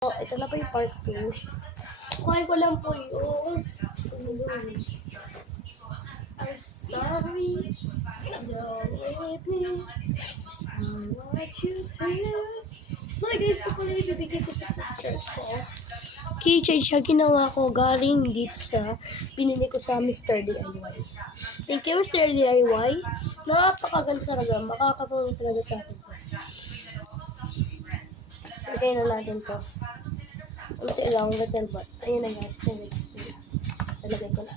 So, ito na po yung part 2. Kuhain ko lang po yung I'm sorry, don't leave me, I want you here. So guys, ito po na ibibigay ko sa teacher ko. Keychain siya, ginawa ko galing dito sa pinili ko sa Mr. DIY. Thank you, Mr. DIY. Napakaganda talaga, makakatulong talaga sa akin. Lagay na natin to. Unti lang, little bit. Ayun na guys. Talagay ko na.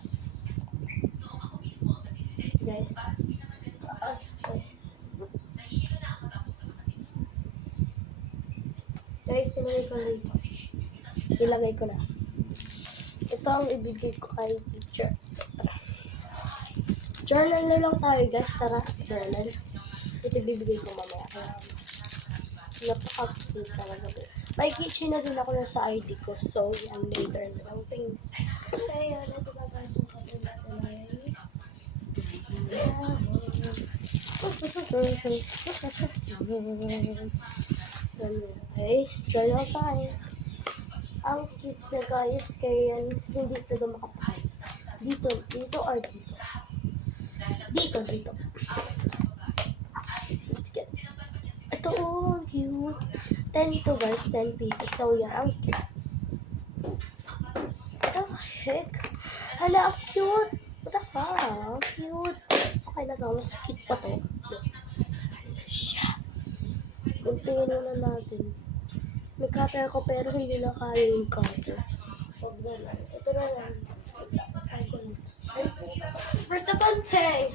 Guys. Guys, tinagay ko na ito. Ilagay ko na. Ito ang ibigay ko kay teacher. Journal na lang tayo guys. Tara, journal. Ito ibibigay ko mamaya. Napaka-cute talaga. May keychain na din ako na sa ID ko. So, yan later na lang. Thanks. Kaya, ito na guys ang kapit natin ay okay, journal tayo. Ang cute na guys, kaya hindi ito makapal. Dito or dito? Dito. Let's get it. Ito, ang cute. 10 to guys, 10 pieces. So, yan, ang cute. What the heck? Hala, ang cute. What the fuck? Ang cute. Okay na daw, mas cute pa to. Siya. Kuntiin na natin. May cutter ako pero hindi na kaya yung cutter. Huwag na lang. Ito na lang. First na Tonteng!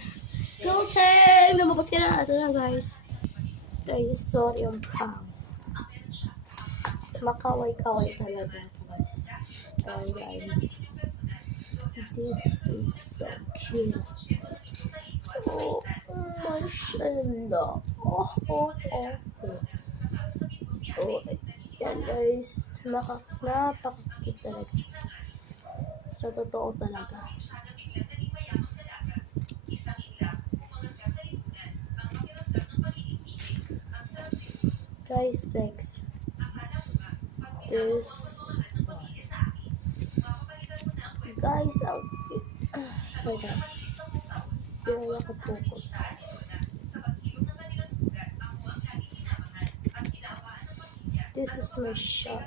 Tonteng! Lumabas ka na. Ito na guys. Guys, sorry ang pang. Makaway-kaway talaga guys. Ayan guys. This is so cute. Oh, mashallah. Oh. Yan guys. Napaka-cute talaga. Sa totoo talaga. Guys, thanks. This guys, ang cute. Wait up. Hindi na ako-focus. This is my shop.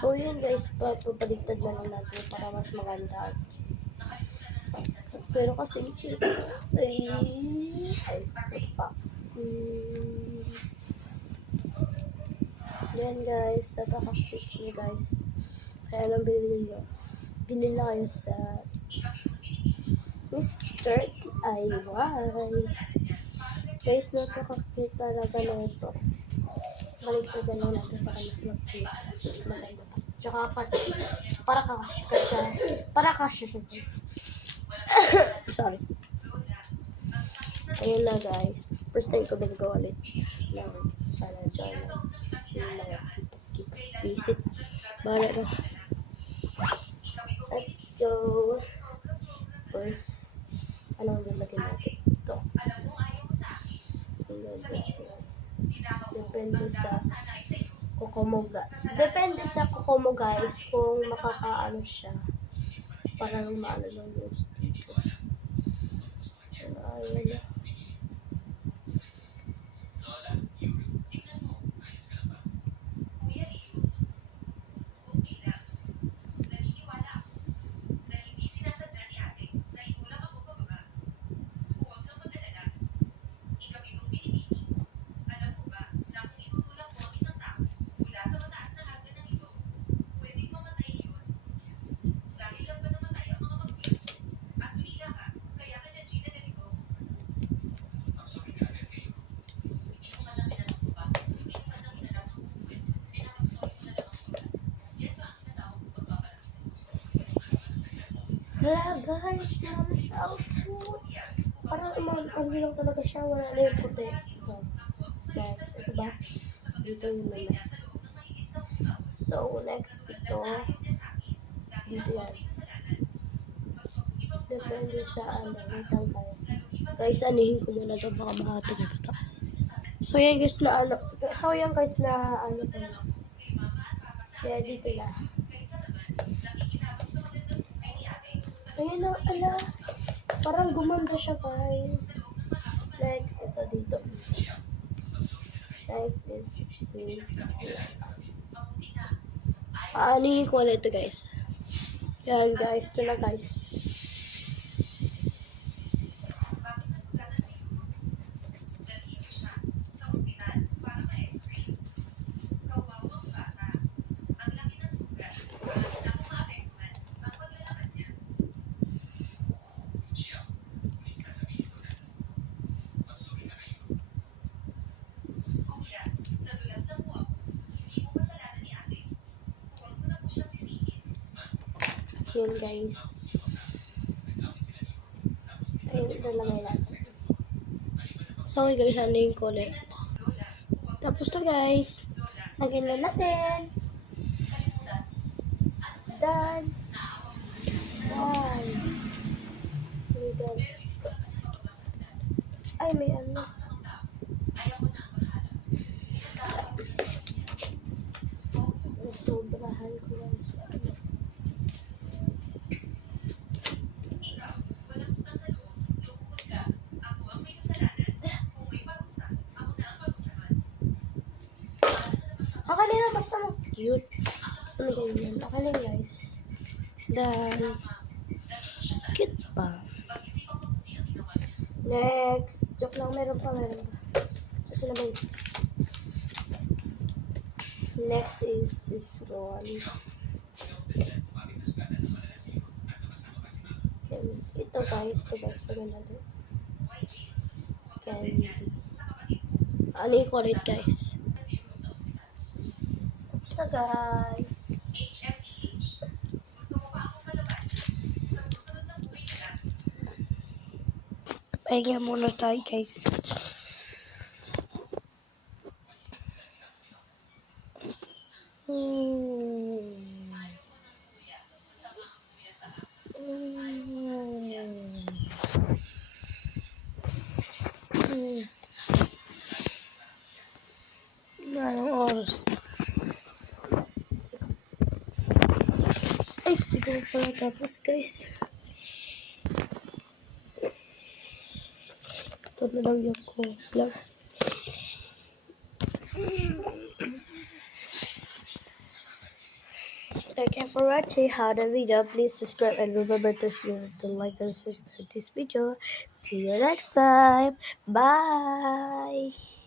So yun guys, papaligtad na lang natin para mas maganda. Pero kasi yan guys, napaka-cute niya guys. Kaya lang binili na kayo sa Mr. DIY. Guys, napaka-cute talaga na ito. Baligtad na lang natin para mas mag-cute. Mas maganda. Tsaka para kasya siya guys. Sorry. Ayun na guys. First time ko din ko ulit ng journal. Yung mga visit. Bahala na. Let's go. First, anong lalagyan natin? Ito. Depende sa Kokomo guys kung makakaano siya. Parang maano lang yung sticker. Ayun na. Wala guys, marami siya output. Parang ano lang talaga siya, wala na yung puti. Ito. Guys, ito ba? Dito yung naman. So, next ito. Dito yan. Depende sa ano. Wait lang guys. Guys, anihin ko muna ito. Baka mahatag ito. So yan guys na ano. So yan guys na ano ko. Kaya dito na. Ayun na, ala. Parang gumanda siya guys. Next, ito dito. Next is this. Aaningin ko ulit ito guys. Yan guys, ito na guys. Yan guys. Ayun, nalagay natin. So okay guys, aaningin ko ulit. Tapos na guys. Lagyan na natin. Done. Done. Done. Ay, may ano. Sobrahan ko lang sa ano. Kanina basta mo cute. Basta mo ganyan. Okay lang guys. Done. Cute pa. Next. Joke lang. Meron pa. Kasi na ba yun? Next is this one. Okay. Ito guys. Lagyan natin. Candy. Ano yung correct guys? So guys. Pahinga muna tayo guys. Anong oras? Ay, hindi ko pala tapos guys. Ito na lang yung ko vlog. Thank you for watching how the video. Please subscribe and remember to like and subscribe this video. See you next time. Bye.